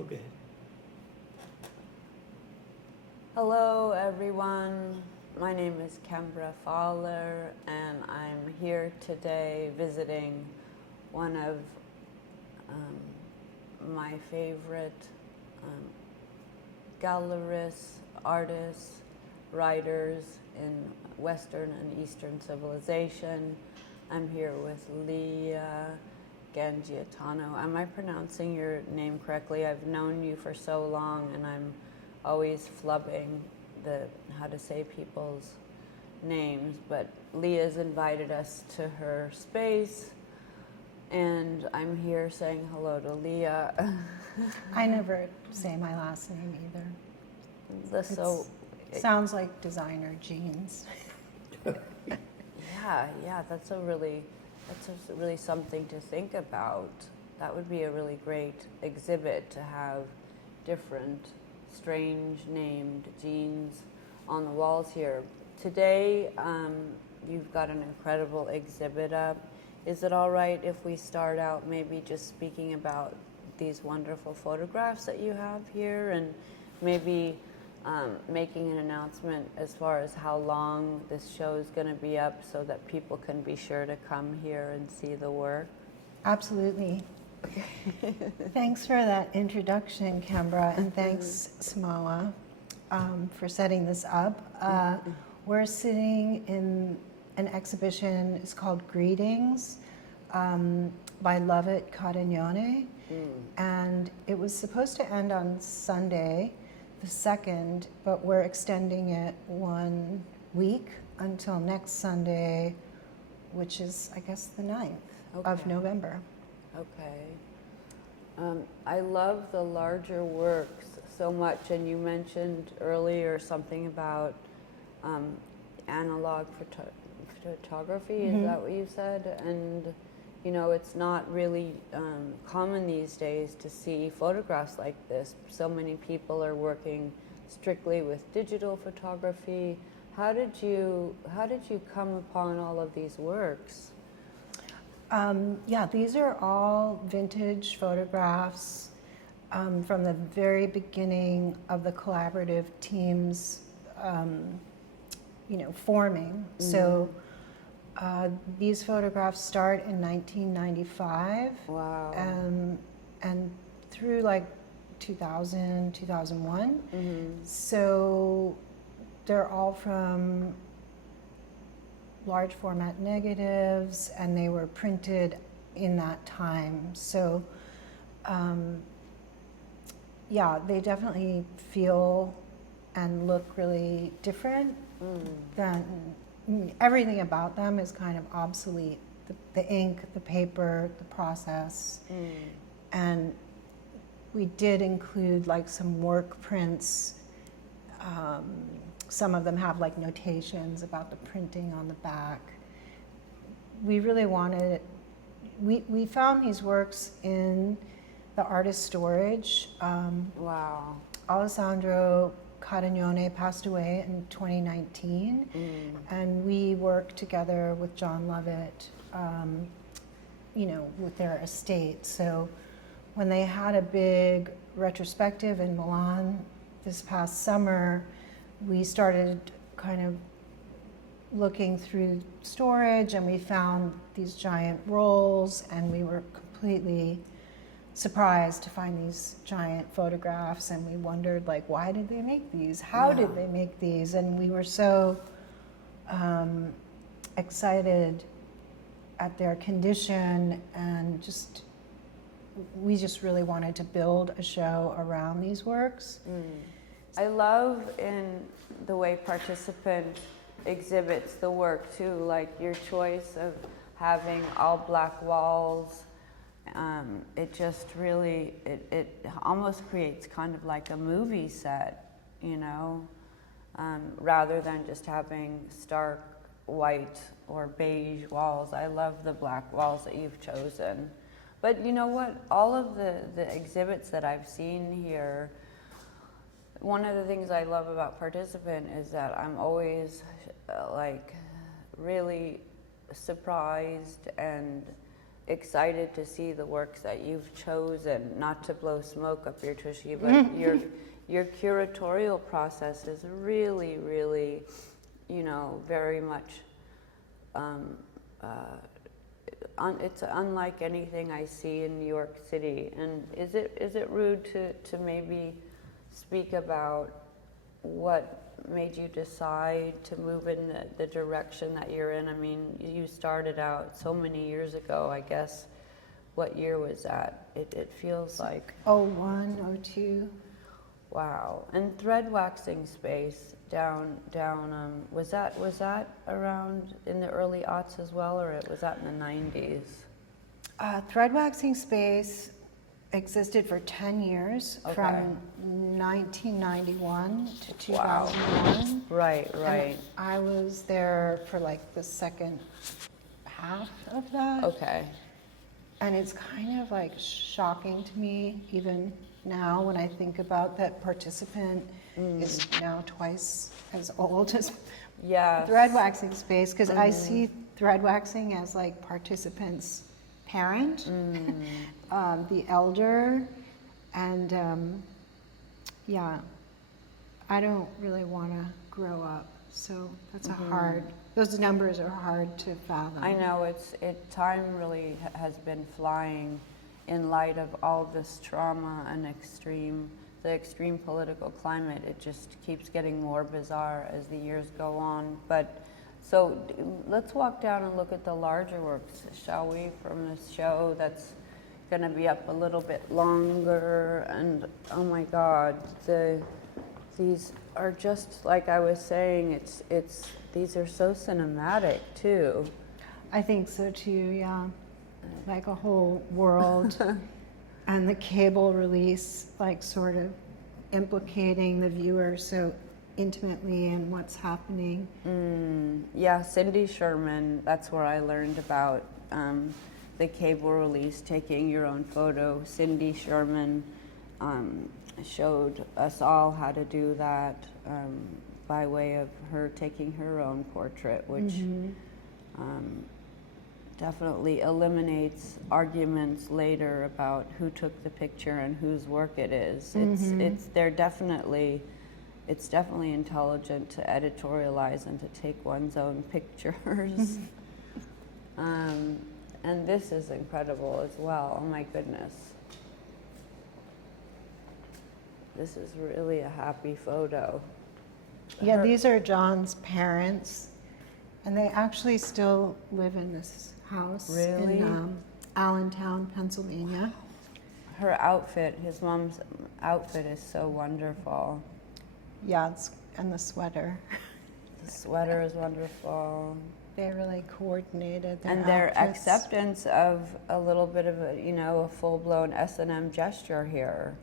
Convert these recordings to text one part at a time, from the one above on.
Okay. Hello everyone, my name is Kembra and I'm here today visiting one of my favorite gallerists, artists, writers in Western and Eastern civilization. I'm here with Lia Gangitano. Am I pronouncing your name correctly? I've known you for so long and I'm always flubbing how to say people's names, but Leah's invited us to her space and I'm here saying hello to Lia. I never say my last name either. Sounds like designer jeans. Yeah, that's really something to think about. That would be a really great exhibit to have different strange named jeans on the walls here. Today, you've got an incredible exhibit up. Is it all right if we start out maybe just speaking about these wonderful photographs that you have here and maybe making an announcement as far as how long this show is going to be up so that people can be sure to come here and see the work? Absolutely. Thanks for that introduction, Kembra, and thanks, Samawa, for setting this up. We're sitting in an exhibition. It's called Greetings by Lia Gangitano, and it was supposed to end on Sunday, the 2nd, but we're extending it 1 week until next Sunday, which is, I guess, the 9th of November. Okay. I love the larger works so much, and you mentioned earlier something about analog photography, is that what you said? And you know, it's not really common these days to see photographs like this. So many people are working strictly with digital photography. How did you come upon all of these works? Yeah, these are all vintage photographs from the very beginning of the collaborative teams, forming. So these photographs start in 1995. Wow. And through like 2000, 2001. So they're all from large format negatives, and they were printed in that time. So yeah, they definitely feel and look really different than everything about them is kind of obsolete. The ink, the paper, the process. And we did include like some work prints. Some of them have like notations about the printing on the back. We really wanted, we found these works in the artist storage. Wow. Alessandro Cadagnone passed away in 2019, and we worked together with John Lovett, with their estate. So when they had a big retrospective in Milan this past summer, we started kind of looking through storage, and we found these giant rolls, and we were completely surprised to find these giant photographs, and we wondered, like, why did they make these? How did they make these? And we were so excited at their condition, and we just really wanted to build a show around these works. I love in the way participant exhibits the work too, like your choice of having all black walls. It just really, it almost creates kind of like a movie set, rather than just having stark white or beige walls. I love the black walls that you've chosen. But you know what? All of the exhibits that I've seen here, one of the things I love about Participant is that I'm always really surprised and excited to see the works that you've chosen, not to blow smoke up your tushy, but your curatorial process is really, really, you know, very much, it's unlike anything I see in New York City. And is it rude to maybe speak about what made you decide to move in the direction that you're in? I mean, you started out so many years ago, I guess. What year was that? It feels like... 01, 02. Wow. And thread waxing space down, was that around in the early aughts as well, or was that in the 90s? Thread waxing space existed for 10 years, Okay. from 1991 to 2001. Wow. Right. And I was there for like the second half of that. Okay. And it's kind of like shocking to me even now when I think about that participant is now twice as old as thread waxing space, because I see thread waxing as like participants' parent, the elder, and I don't really want to grow up, so that's those numbers are hard to fathom. I know, time really has been flying in light of all this trauma and the extreme political climate. It just keeps getting more bizarre as the years go on. But so let's walk down and look at the larger works, shall we, from this show that's going to be up a little bit longer. And oh my God, these are just, like I was saying, these are so cinematic too. I think so too, yeah. Like a whole world. And the cable release, like sort of implicating the viewer so intimately in what's happening. Yeah, Cindy Sherman, that's where I learned about the cable release, taking your own photo. Cindy Sherman showed us all how to do that by way of her taking her own portrait, which definitely eliminates arguments later about who took the picture and whose work it is. It's definitely intelligent to editorialize and to take one's own pictures. And this is incredible as well. Oh my goodness. This is really a happy photo. Yeah, these are John's parents, and they actually still live in this house in Allentown, Pennsylvania. Her outfit, his mom's outfit, is so wonderful. Yeah, and the sweater. The sweater is wonderful. They really coordinated their and their outfits. Acceptance of a little bit of a full-blown S&M gesture here.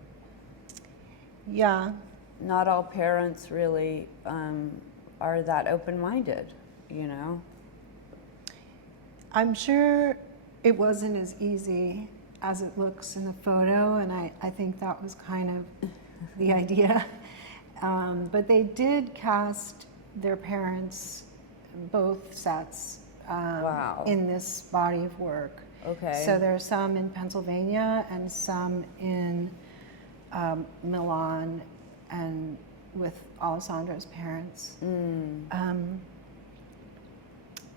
Yeah. Not all parents really are that open-minded, I'm sure it wasn't as easy as it looks in the photo, and I think that was kind of the idea. But they did cast their parents, both sets, in this body of work. Okay. So there are some in Pennsylvania and some in Milan, and with Alessandro's parents.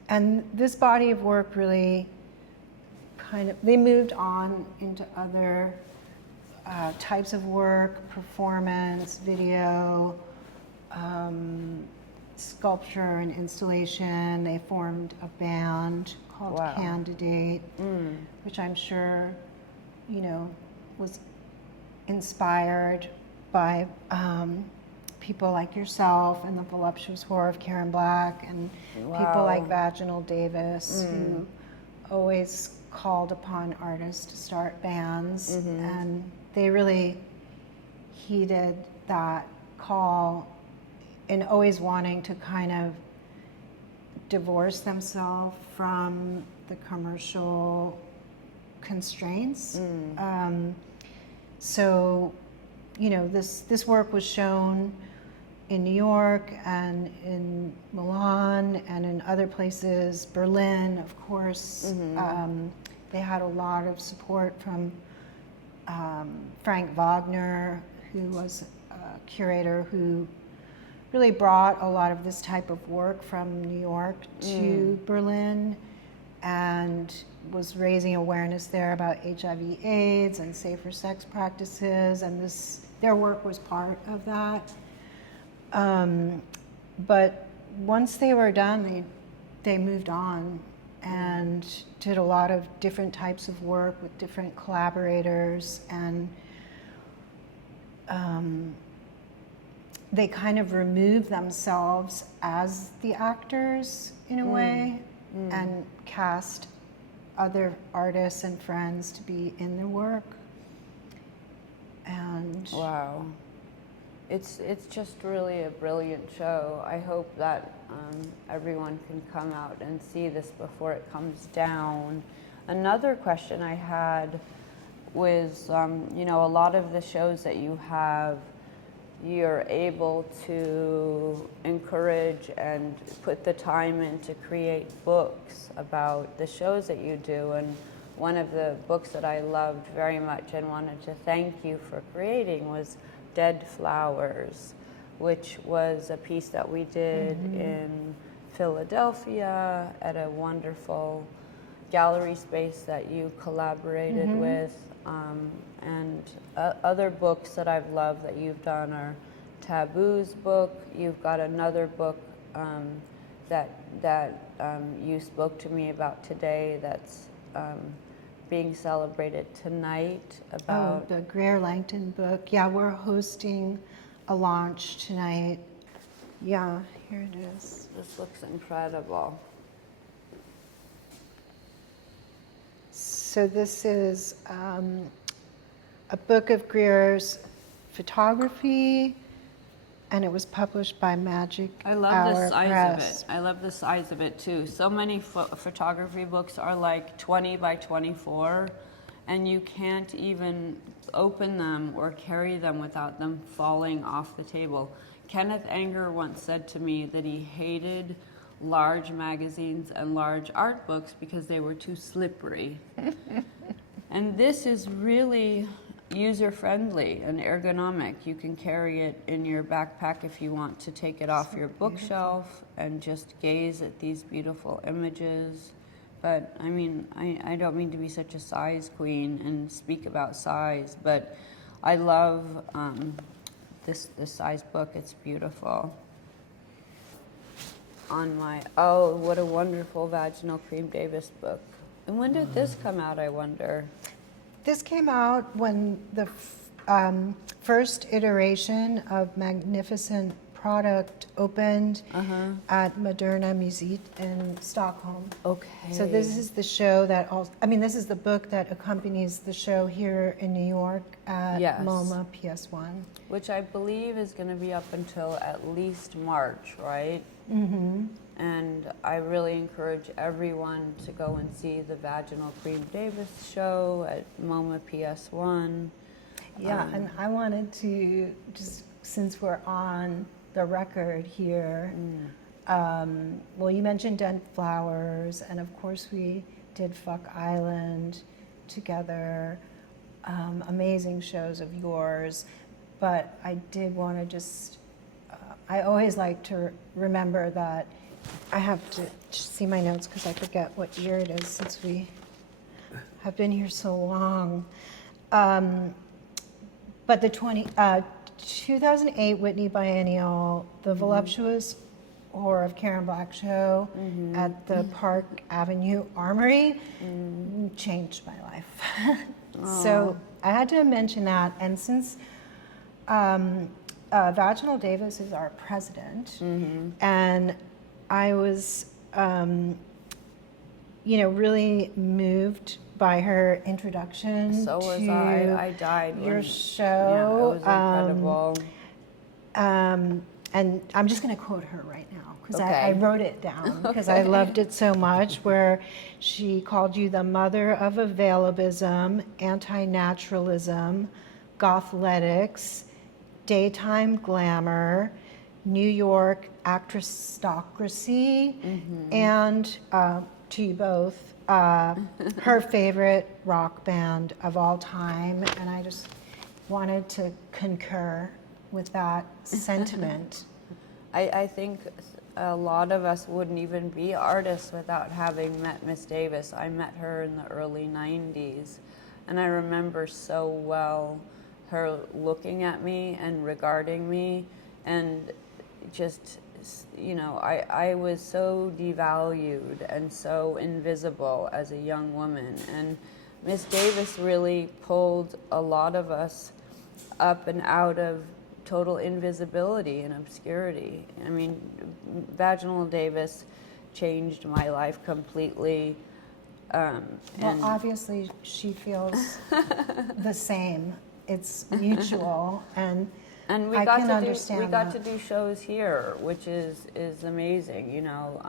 And this body of work really they moved on into other types of work, performance, video, sculpture and installation. They formed a band called Candidate, which I'm sure, was inspired by people like yourself and the voluptuous horror of Karen Black, and people like Vaginal Davis, who always called upon artists to start bands, and they really heeded that call in always wanting to kind of divorce themselves from the commercial constraints. So, this work was shown in New York and in Milan and in other places, Berlin, of course, They had a lot of support from Frank Wagner, who was a curator who really brought a lot of this type of work from New York to Berlin, and was raising awareness there about HIV/AIDS and safer sex practices, and their work was part of that. But once they were done, they moved on and did a lot of different types of work with different collaborators, and they kind of removed themselves as the actors in a way, and cast other artists and friends to be in the work. And wow, it's just really a brilliant show. I hope that everyone can come out and see this before it comes down. Another question I had was, you know, a lot of the shows that you have, you're able to encourage and put the time in to create books about the shows that you do. And one of the books that I loved very much and wanted to thank you for creating was Dead Flowers, which was a piece that we did in Philadelphia at a wonderful gallery space that you collaborated with. And other books that I've loved that you've done are Taboo's book. You've got another book that you spoke to me about today that's being celebrated tonight about... Oh, the Greer Langton book. Yeah, we're hosting a launch tonight. Yeah, here it is. This looks incredible. So this is a book of Greer's photography, and it was published by Magic I love Hour the size Press. of it. I love the size of it too. So many photography books are like 20 by 24, and you can't even open them or carry them without them falling off the table. Kenneth Anger once said to me that he hated large magazines and large art books because they were too slippery. And this is really user-friendly and ergonomic. You can carry it in your backpack if you want to take it off your bookshelf and just gaze at these beautiful images. But I mean, I don't mean to be such a size queen and speak about size, but I love this size book. It's beautiful. On my, oh, what a wonderful Vaginal Cream Davis book. And when did this come out, I wonder? This came out when the first iteration of Magnificent Product opened at Moderna Musik in Stockholm. Okay. So this is the show that also, I mean, this is the book that accompanies the show here in New York at MoMA PS1. Which I believe is going to be up until at least March, right? And I really encourage everyone to go and see the Vaginal Cream Davis show at MoMA PS1. Yeah, and I wanted to, just since we're on the record here, well, you mentioned Dead Flowers, and of course we did Fuck Island together, amazing shows of yours, but I did want to just, I always like to remember that I have to see my notes because I forget what year it is since we have been here so long. But the 2008 Whitney Biennial, the voluptuous horror of Karen Black show at the Park Avenue Armory changed my life. So I had to mention that, and since Vaginal Davis is our president, and I was, really moved by her introduction. So was to I died. Your when, show. Yeah, it was incredible. And I'm just going to quote her right now because Okay. I wrote it down because I loved it so much, where she called you the mother of availabism, anti-naturalism, gothletics, daytime glamour, New York actressocracy, and to you both, her favorite rock band of all time, and I just wanted to concur with that sentiment. I think a lot of us wouldn't even be artists without having met Miss Davis. I met her in the early 90s, and I remember so well her looking at me and regarding me, and just, you know, I was so devalued and so invisible as a young woman, and Miss Davis really pulled a lot of us up and out of total invisibility and obscurity. I mean, Vaginal Davis changed my life completely. Well, obviously she feels the same. It's mutual, and we I got can to understand do we got that. to do shows here, which is amazing. You know,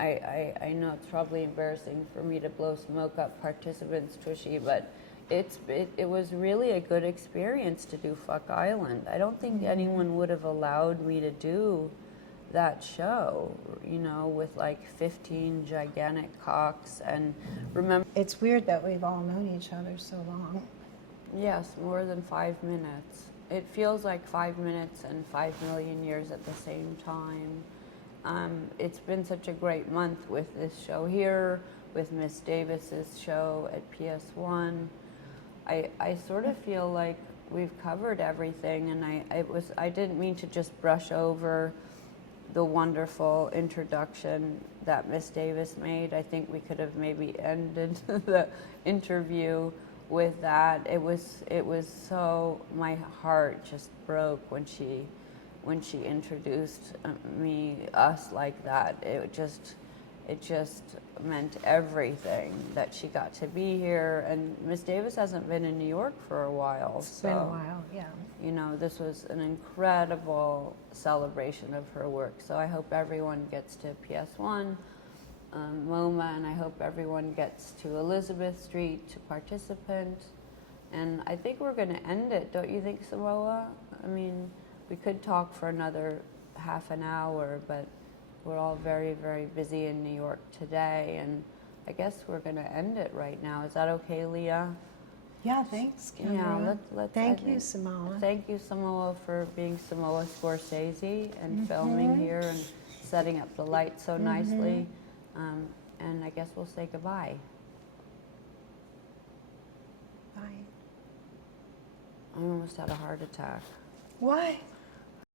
I know it's probably embarrassing for me to blow smoke up participants, Tushy, but it was really a good experience to do Fuck Island. I don't think anyone would have allowed me to do that show, you know, with like 15 gigantic cocks. And remember, It's weird that we've all known each other so long. yes, more than 5 minutes. It feels like 5 minutes and 5 million years at the same time. It's been such a great month with this show here, with Miss Davis's show at PS1. I sort of feel like we've covered everything, and I didn't mean to just brush over the wonderful introduction that Miss Davis made. I think we could have maybe ended the interview with that. It was so, my heart just broke when she introduced us like that. It just meant everything that she got to be here. And Miss Davis hasn't been in New York for a while. It's been a while, yeah. You know, this was an incredible celebration of her work. So I hope everyone gets to PS1, MoMA, and I hope everyone gets to Elizabeth Street to participant. And I think we're going to end it, don't you think, Samoa? I mean, we could talk for another half an hour, but we're all very, very busy in New York today, and I guess we're going to end it right now. Is that okay, Lia? Yeah, thanks, Kembra. Yeah, let's Thank you, Samoa. Thank you, Samoa, for being Samoa Scorsese and filming here and setting up the lights so nicely. And I guess we'll say goodbye. Bye. I almost had a heart attack. Why?